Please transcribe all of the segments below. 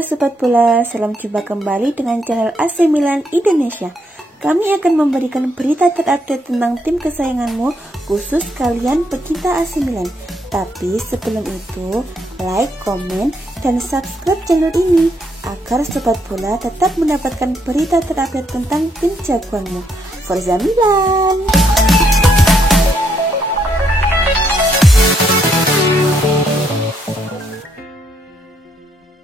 Halo Sobat Bola, salam jumpa kembali dengan channel AC Milan Indonesia. Kami akan memberikan berita terupdate tentang tim kesayanganmu, khusus kalian pecinta AC Milan. Tapi sebelum itu, like, komen, dan subscribe channel ini agar Sobat Bola tetap mendapatkan berita terupdate tentang tim jagoanmu. Forza Milan!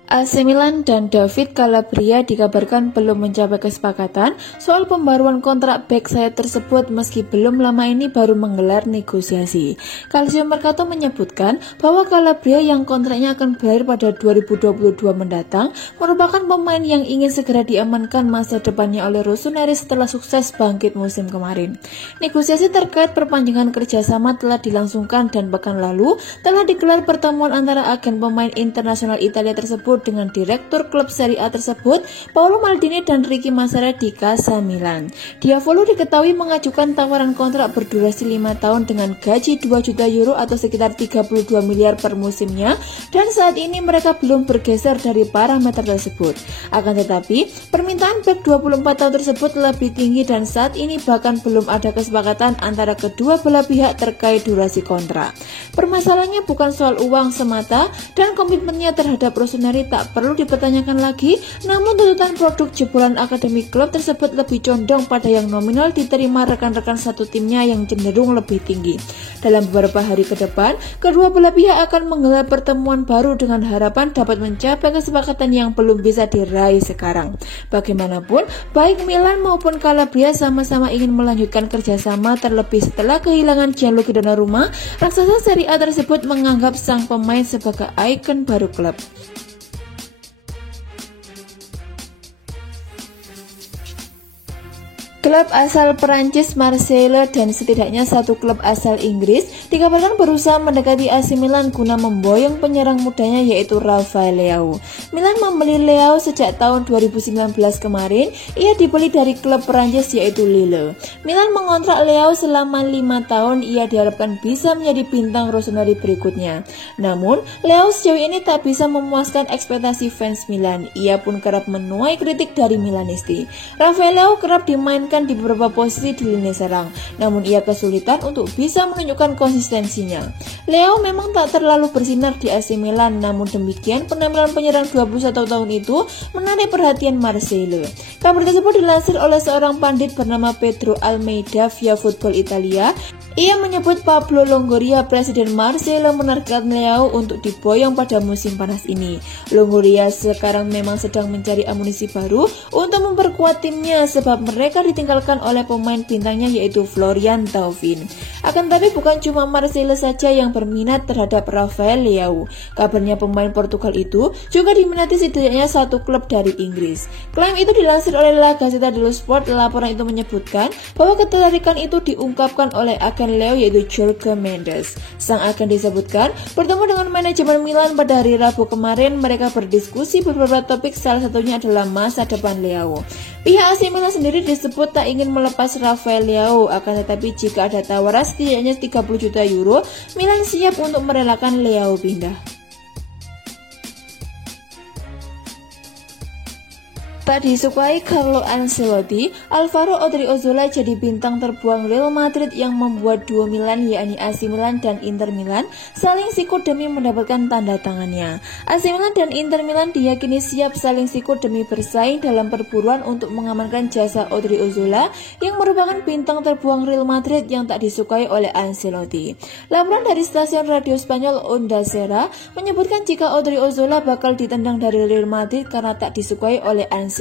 AC Milan dan David Calabria dikabarkan belum mencapai kesepakatan soal pembaruan kontrak bek sayap tersebut meski belum lama ini baru menggelar negosiasi. Calcio Mercato menyebutkan bahwa Calabria yang kontraknya akan berakhir pada 2022 mendatang merupakan pemain yang ingin segera diamankan masa depannya oleh Rossoneri setelah sukses bangkit musim kemarin. Negosiasi terkait perpanjangan kerjasama telah dilangsungkan dan pekan lalu telah digelar pertemuan antara agen pemain internasional Italia tersebut dengan direktur klub Serie A tersebut, Paolo Maldini dan Ricky Massara di Casa Milan. Diavolo diketahui mengajukan tawaran kontrak berdurasi 5 tahun dengan gaji 2 juta euro atau sekitar 32 miliar per musimnya, dan saat ini mereka belum bergeser dari parameter tersebut. Akan tetapi, permintaan bek 24 tahun tersebut lebih tinggi dan saat ini bahkan belum ada kesepakatan antara kedua belah pihak terkait durasi kontrak. Permasalahannya bukan soal uang semata dan komitmennya terhadap Rossoneri tak perlu dipertanyakan lagi, namun tuntutan produk jebolan akademi klub tersebut lebih condong pada yang nominal diterima rekan-rekan satu timnya yang cenderung lebih tinggi. Dalam beberapa hari ke depan, kedua belah pihak akan menggelar pertemuan baru dengan harapan dapat mencapai kesepakatan yang belum bisa diraih sekarang. Bagaimanapun, baik Milan maupun Calabria sama-sama ingin melanjutkan kerjasama terlebih setelah kehilangan Gianluigi Donnarumma, raksasa Serie A tersebut menganggap sang pemain sebagai ikon baru klub. Klub asal Perancis Marseille dan setidaknya satu klub asal Inggris dikabarkan berusaha mendekati AC Milan guna memboyong penyerang mudanya yaitu Rafael Leao. Milan membeli Leao sejak tahun 2019 kemarin. Ia dibeli dari klub Perancis yaitu Lille. Milan mengontrak Leao selama 5 tahun. Ia diharapkan bisa menjadi bintang Rossoneri berikutnya. Namun, Leao sejauh ini tak bisa memuaskan ekspektasi fans Milan. Ia pun kerap menuai kritik dari Milanisti. Rafael Leao kerap dimainkan di beberapa posisi di lini serang, namun ia kesulitan untuk bisa menunjukkan konsistensinya. Leao memang tak terlalu bersinar di AC Milan, namun demikian penampilan penyerang 21 tahun itu menarik perhatian Marseille. Kabar tersebut dilansir oleh seorang pandit bernama Pedro Almeida via Football Italia. Ia menyebut Pablo Longoria, presiden Marseille, menargetkan Leao untuk diboyong pada musim panas ini. Longoria sekarang memang sedang mencari amunisi baru untuk memperkuat timnya sebab mereka ditinggalkan oleh pemain bintangnya yaitu Florian Thauvin. Akan tetapi bukan cuma Marseille saja yang berminat terhadap Rafael Leao. Kabarnya pemain Portugal itu juga diminati setidaknya satu klub dari Inggris. Klaim itu dilansir oleh La Gazzetta dello Sport. Laporan itu menyebutkan bahwa ketertarikan itu diungkapkan oleh agen Leo yaitu Jorge Mendes. Sang agen disebutkan bertemu dengan manajemen Milan pada hari Rabu kemarin. Mereka berdiskusi beberapa topik, salah satunya adalah masa depan Leao. Pihak AC Milan sendiri disebut tak ingin melepas Rafael Leao, akan tetapi jika ada tawaran setidaknya 30 juta euro, Milan siap untuk merelakan Leao pindah. Tak disukai Carlo Ancelotti, Alvaro Odriozola jadi bintang terbuang Real Madrid yang membuat duo Milan yakni AC Milan dan Inter Milan saling sikut demi mendapatkan tanda tangannya. AC Milan dan Inter Milan diyakini siap saling sikut demi bersaing dalam perburuan untuk mengamankan jasa Odriozola yang merupakan bintang terbuang Real Madrid yang tak disukai oleh Ancelotti. Laporan dari stasiun radio Spanyol Onda Cero menyebutkan jika Odriozola bakal ditendang dari Real Madrid karena tak disukai oleh Ancelotti.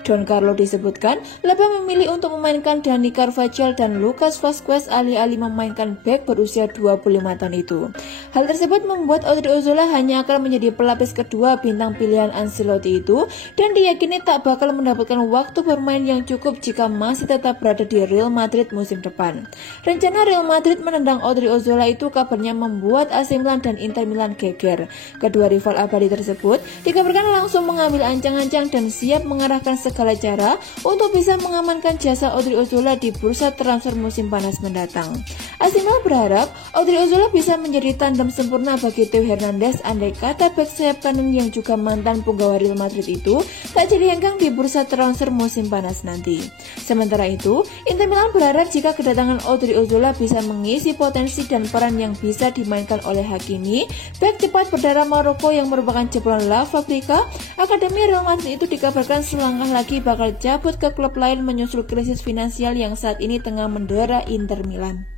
Don Carlo disebutkan lebih memilih untuk memainkan Dani Carvajal dan Lucas Vazquez alih-alih memainkan bek berusia 25 tahun itu. Hal tersebut membuat Odriozola hanya akan menjadi pelapis kedua bintang pilihan Ancelotti itu dan diyakini tak bakal mendapatkan waktu bermain yang cukup jika masih tetap berada di Real Madrid musim depan. Rencana Real Madrid menendang Odriozola itu kabarnya membuat AC Milan dan Inter Milan geger. Kedua rival abadi tersebut dikabarkan langsung mengambil ancang-ancang dan siap siap mengarahkan segala cara untuk bisa mengamankan jasa Odriozola di bursa transfer musim panas mendatang. AC Milan berharap Odriozola bisa menjadi tandem sempurna bagi Theo Hernandez andai kata bek sayap kanan yang juga mantan punggawa Real Madrid itu tak jadi hengkang di bursa transfer musim panas nanti. Sementara itu, Inter Milan berharap jika kedatangan Odriozola bisa mengisi potensi dan peran yang bisa dimainkan oleh Hakimi, bek cepat berdarah Maroko yang merupakan jebolan La Fabrica. Akademi Real Madrid itu dikabarkan selangkah lagi bakal cabut ke klub lain menyusul krisis finansial yang saat ini tengah mendera Inter Milan.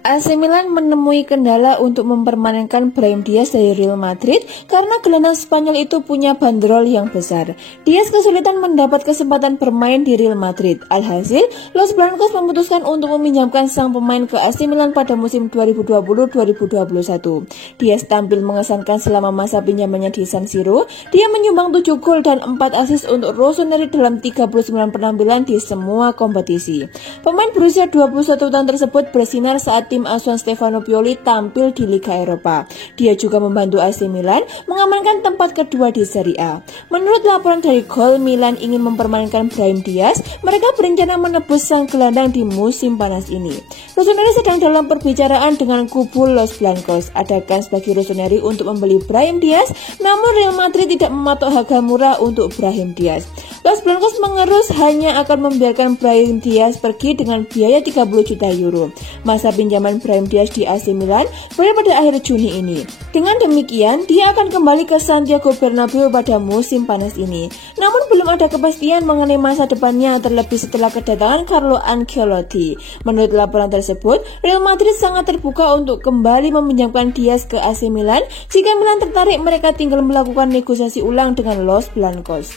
AC Milan menemui kendala untuk mempermanenkan Brahim Diaz dari Real Madrid karena gelandang Spanyol itu punya bandrol yang besar. Diaz kesulitan mendapat kesempatan bermain di Real Madrid. Alhasil, Los Blancos memutuskan untuk meminjamkan sang pemain ke AC Milan pada musim 2020-2021. Diaz tampil mengesankan selama masa pinjamannya di San Siro. Dia menyumbang 7 gol dan 4 assist untuk Rossoneri dalam 39 penampilan di semua kompetisi. Pemain berusia 21 tahun tersebut bersinar saat tim asuhan Stefano Pioli tampil di Liga Eropa. Dia juga membantu AC Milan mengamankan tempat kedua di Serie A. Menurut laporan dari Goal, Milan ingin mempermainkan Brahim Diaz. Mereka berencana menebus sang gelandang di musim panas ini. Rossoneri sedang dalam perbicaraan dengan kubu Los Blancos. Ada kans bagi Rossoneri untuk membeli Brahim Diaz, namun Real Madrid tidak mematok harga murah untuk Brahim Diaz. Los Blancos mengerus hanya akan membiarkan Brahim Diaz pergi dengan biaya 30 juta euro. Masa pinjaman Brahim Diaz di AC Milan berakhir pada akhir Juni ini. Dengan demikian, dia akan kembali ke Santiago Bernabeu pada musim panas ini. Namun belum ada kepastian mengenai masa depannya terlebih setelah kedatangan Carlo Ancelotti. Menurut laporan tersebut, Real Madrid sangat terbuka untuk kembali meminjamkan Diaz ke AC Milan. Jika Milan tertarik, mereka tinggal melakukan negosiasi ulang dengan Los Blancos.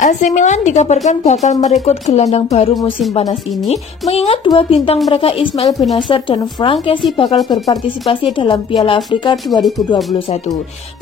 AC Milan dikabarkan bakal merekrut gelandang baru musim panas ini, mengingat dua bintang mereka Ismail Bennacer dan Franck Kessie bakal berpartisipasi dalam Piala Afrika 2021.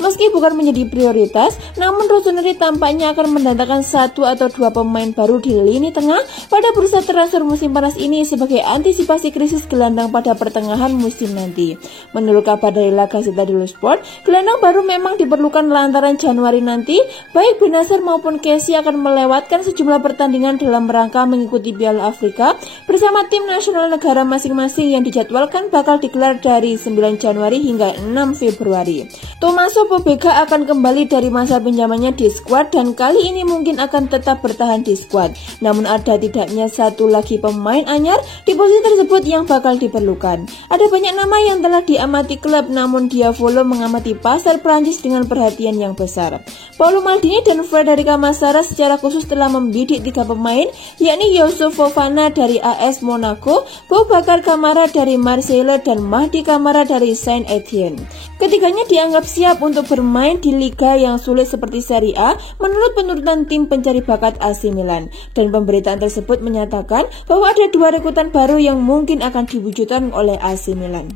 Meski bukan menjadi prioritas, namun Rossoneri tampaknya akan mendatangkan 1 atau 2 pemain baru di lini tengah pada bursa transfer musim panas ini sebagai antisipasi krisis gelandang pada pertengahan musim nanti. Menurut kabar dari La Gazzetta dello Sport, gelandang baru memang diperlukan lantaran Januari nanti, baik Bennacer maupun Kessie akan melewatkan sejumlah pertandingan dalam rangka mengikuti Piala Afrika bersama tim nasional negara masing-masing yang dijadwalkan bakal digelar dari 9 Januari hingga 6 Februari. Tommaso Pobega akan kembali dari masa pinjamannya di skuad dan kali ini mungkin akan tetap bertahan di skuad. Namun ada tidaknya satu lagi pemain anyar di posisi tersebut yang bakal diperlukan. Ada banyak nama yang telah diamati klub, namun Diavolo mengamati pasar Prancis dengan perhatian yang besar. Paolo Maldini dan Frederica Massara secara khusus telah membidik 3 pemain, yakni Youssouf Fofana dari AS Monaco, Boubacar Kamara dari Marseille, dan Mahdi Kamara dari Saint-Etienne. Ketiganya dianggap siap untuk bermain di liga yang sulit seperti Serie A menurut penurutan tim pencari bakat AC Milan. Dan pemberitaan tersebut menyatakan bahwa ada 2 rekrutan baru yang mungkin akan diwujudkan oleh AC Milan.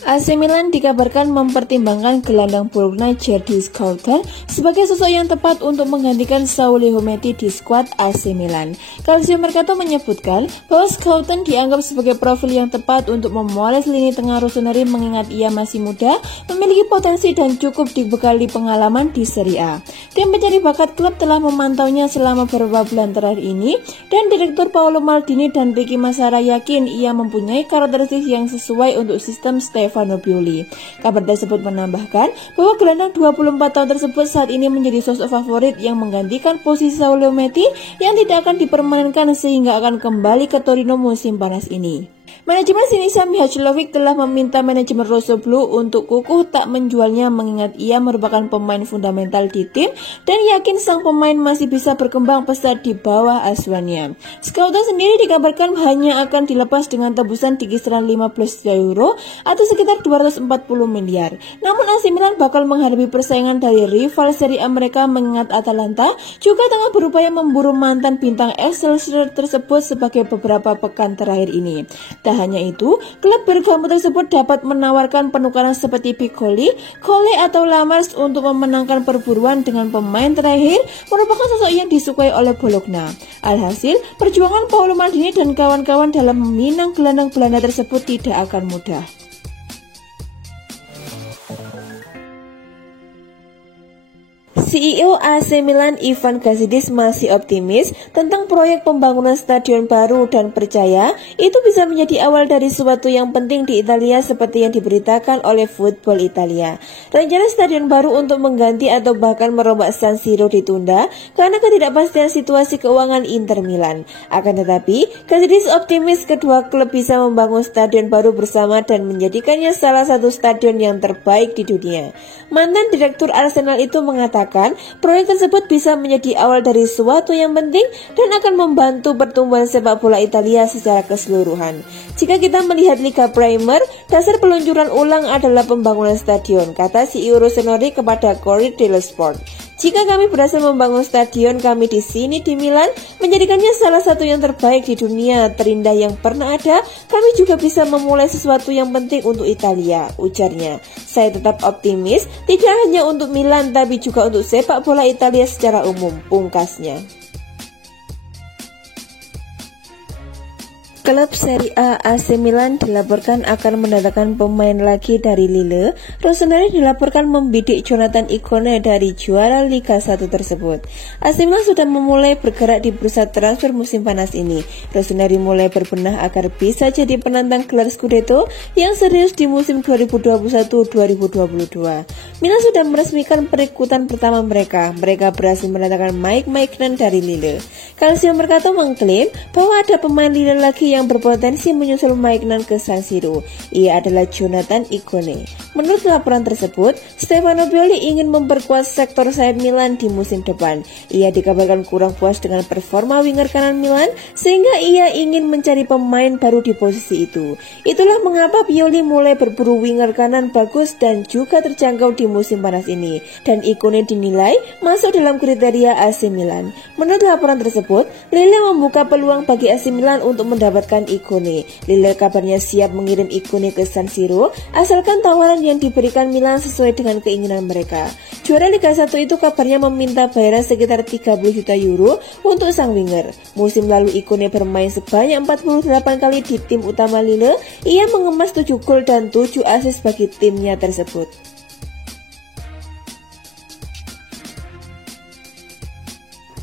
AC Milan dikabarkan mempertimbangkan gelandang Bologna Jerdis Scouten sebagai sosok yang tepat untuk menggantikan Saul Lihometti di skuad AC Milan. Calcio Mercato menyebutkan bahwa Scouten dianggap sebagai profil yang tepat untuk memoles lini tengah Rossoneri mengingat ia masih muda, memiliki potensi dan cukup dibekali pengalaman di Serie A. Tim pencari bakat klub telah memantaunya selama beberapa bulan terakhir ini dan Direktur Paolo Maldini dan Ricky Massara yakin ia mempunyai karakteristik yang sesuai untuk sistem Stefano Pioli. Kabar tersebut menambahkan bahwa gelandang 24 tahun tersebut saat ini menjadi sosok favorit yang menggantikan posisi Saul Lihometti yang tidak akan dipermanenkan sehingga akan kembali ke Torino musim panas ini. Manajemen Sinisa Mihajlovic telah meminta manajemen Rossoblu untuk kukuh tak menjualnya mengingat ia merupakan pemain fundamental di tim dan yakin sang pemain masih bisa berkembang pesat di bawah asuhannya. Scouten sendiri dikabarkan hanya akan dilepas dengan tebusan di kisaran 15 juta euro atau sekitar 240 miliar. Namun AC Milan bakal menghadapi persaingan dari rival Serie A mereka mengingat Atalanta juga tengah berupaya memburu mantan bintang Excelsior tersebut sebagai beberapa pekan terakhir ini. Tak hanya itu, klub Bergamo tersebut dapat menawarkan penukaran seperti Piccoli, Cole atau Lamers untuk memenangkan perburuan dengan pemain terakhir merupakan sosok yang disukai oleh Bologna. Alhasil, perjuangan Paolo Maldini dan kawan-kawan dalam meminang gelandang Belanda tersebut tidak akan mudah. CEO AC Milan Ivan Gazidis masih optimis tentang proyek pembangunan stadion baru dan percaya itu bisa menjadi awal dari sesuatu yang penting di Italia seperti yang diberitakan oleh Football Italia. Rencana stadion baru untuk mengganti atau bahkan merombak San Siro ditunda karena ketidakpastian situasi keuangan Inter Milan. Akan tetapi, Gazidis optimis kedua klub bisa membangun stadion baru bersama dan menjadikannya salah satu stadion yang terbaik di dunia. Mantan Direktur Arsenal itu mengatakan proyek tersebut bisa menjadi awal dari sesuatu yang penting dan akan membantu pertumbuhan sepak bola Italia secara keseluruhan. Jika kita melihat Liga Premier, dasar peluncuran ulang adalah pembangunan stadion, kata CEO Rossoneri kepada Corriere dello Sport. Jika kami berhasil membangun stadion kami di sini di Milan, menjadikannya salah satu yang terbaik di dunia, terindah yang pernah ada, kami juga bisa memulai sesuatu yang penting untuk Italia, ujarnya. Saya tetap optimis, tidak hanya untuk Milan tapi juga untuk sepak bola Italia secara umum, pungkasnya. Klub Serie A AC Milan dilaporkan akan mendatangkan pemain lagi dari Lille. Rossoneri dilaporkan membidik Jonathan Ikone dari juara Liga 1 tersebut. AC Milan sudah memulai bergerak di bursa transfer musim panas ini. Rossoneri mulai berbenah agar bisa jadi penantang gelar Scudetto yang serius di musim 2021-2022. Milan sudah meresmikan perekrutan pertama mereka. Mereka berhasil mendatangkan Mike Maignan dari Lille. Calcio Mercato mengklaim bahwa ada pemain Lille lagi yang berpotensi menyusul Maignan ke San Siro. Ia adalah Jonathan Ikone. Menurut laporan tersebut, Stefano Pioli ingin memperkuat sektor sayap Milan di musim depan. Ia dikabarkan kurang puas dengan performa winger kanan Milan, sehingga ia ingin mencari pemain baru di posisi itu. Itulah mengapa Pioli mulai berburu winger kanan bagus dan juga terjangkau di musim panas ini. Dan Ikone dinilai masuk dalam kriteria AC Milan. Menurut laporan tersebut, Lille membuka peluang bagi AC Milan untuk mendapatkan Ikone. Lille kabarnya siap mengirim Ikone ke San Siro asalkan tawaran yang diberikan Milan sesuai dengan keinginan mereka. Juara Liga 1 itu kabarnya meminta bayaran sekitar 30 juta euro untuk sang winger. Musim lalu Ikone bermain sebanyak 48 kali di tim utama Lille. Ia mengemas 7 gol dan 7 assist bagi timnya tersebut.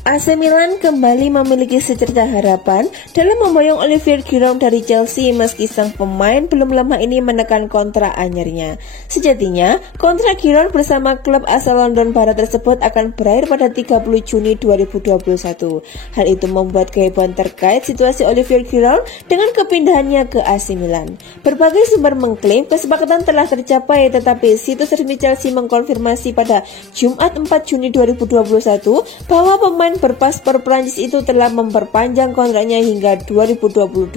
AC Milan kembali memiliki secerca harapan dalam memboyong Olivier Giroud dari Chelsea meski sang pemain belum lama ini menekan kontrak anyarnya. Sejatinya, kontrak Giroud bersama klub asal London Barat tersebut akan berakhir pada 30 Juni 2021. Hal itu membuat kehebohan terkait situasi Olivier Giroud dengan kepindahannya ke AC Milan. Berbagai sumber mengklaim kesepakatan telah tercapai, tetapi situs resmi Chelsea mengkonfirmasi pada Jumat 4 Juni 2021 bahwa pemain berpaspor Prancis itu telah memperpanjang kontraknya hingga 2022.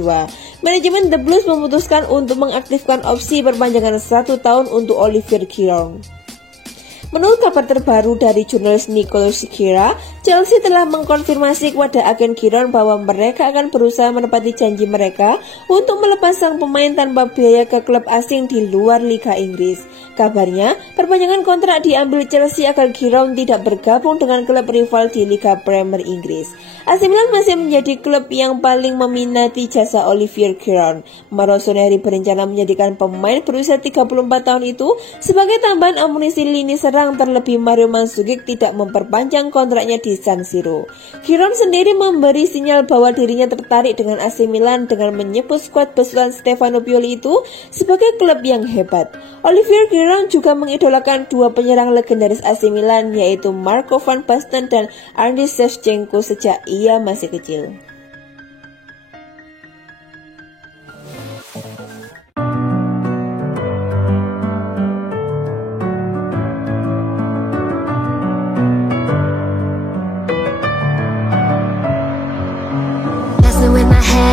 Manajemen The Blues memutuskan untuk mengaktifkan opsi perpanjangan 1 tahun untuk Olivier Giroud. Menurut kabar terbaru dari jurnalis Nicolo Sciarra, Chelsea telah mengkonfirmasi kepada agen Giroud bahwa mereka akan berusaha menepati janji mereka untuk melepas sang pemain tanpa biaya ke klub asing di luar Liga Inggris. Kabarnya, perpanjangan kontrak diambil Chelsea agar Giroud tidak bergabung dengan klub rival di Liga Premier Inggris. AC Milan masih menjadi klub yang paling meminati jasa Olivier Giroud. Rossoneri berencana menjadikan pemain berusia 34 tahun itu sebagai tambahan amunisi lini serang, terlebih Mario Mandzukic tidak memperpanjang kontraknya di San Siro. Giroud sendiri memberi sinyal bahwa dirinya tertarik dengan AC Milan dengan menyebut skuad besutan Stefano Pioli itu sebagai klub yang hebat. Olivier Giroud juga mengidolakan dua penyerang legendaris AC Milan yaitu Marco van Basten dan Andriy Shevchenko sejak ia masih kecil. With my head